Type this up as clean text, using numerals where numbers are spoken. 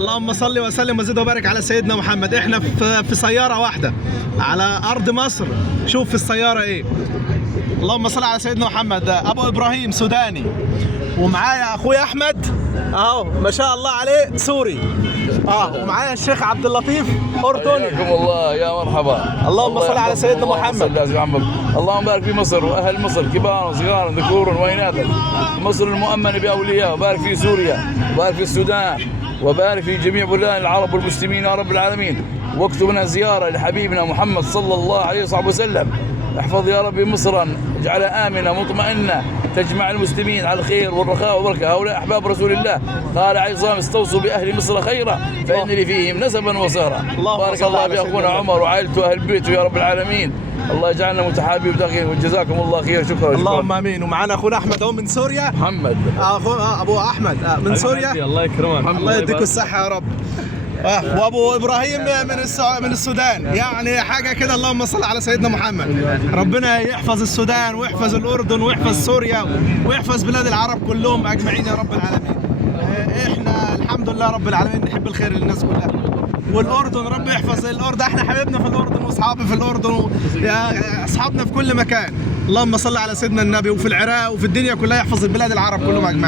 اللهم صل وسلم وزد وبارك على سيدنا محمد. احنا في سيارة واحدة على أرض مصر. شوف في السيارة ايه. اللهم صل على سيدنا محمد. أبو إبراهيم سوداني، ومعايا أخويا أحمد أهو ما شاء الله عليه سوري، ومعايا الشيخ عبد اللطيف أردني. حياكم الله يا مرحبا. اللهم صل على سيدنا محمد. اللهم بارك في مصر واهل مصر كبار وصغار ذكور واناث، مصر المؤمنه باولياء، وبارك في سوريا وبارك في السودان وبارك في جميع بلدان العرب والمسلمين يا رب العالمين. واكتب لنا زياره لحبيبنا محمد صلى الله عليه وصحبه وسلم. احفظ يا رب مصرا، اجعلها امنه مطمئنه، تجمع المسلمين على الخير والرخاء والبركه. هؤلاء احباب رسول الله، قال عليه الصلاه والسلام: استوصوا باهل مصر خيرا فان لي فيهم نسبا وصهرا. بارك الله باخونا عمر وعائلته واهل بيته يا رب العالمين. الله يجعلنا متحابين وداخلين، وجزاكم الله خير. شكرا. اللهم امين. ومعنا اخونا احمد اهو من سوريا. محمد ابو احمد من سوريا. الله يكرمك. الله يديكم الصحه يا رب. وابو ابراهيم من السودان، يعني حاجه كده. اللهم صل على سيدنا محمد. ربنا يحفظ السودان ويحفظ الاردن ويحفظ سوريا ويحفظ بلاد العرب كلهم اجمعين يا رب العالمين. احنا الحمد لله رب العالمين نحب الخير للناس كلها. والاردن رب يحفظ الاردن، احنا حبيبنا في الاردن واصحابي في الاردن يا اصحابنا في كل مكان. اللهم صل على سيدنا النبي. وفي العراق وفي الدنيا كلها يحفظ البلاد العرب كلهم اجمعين.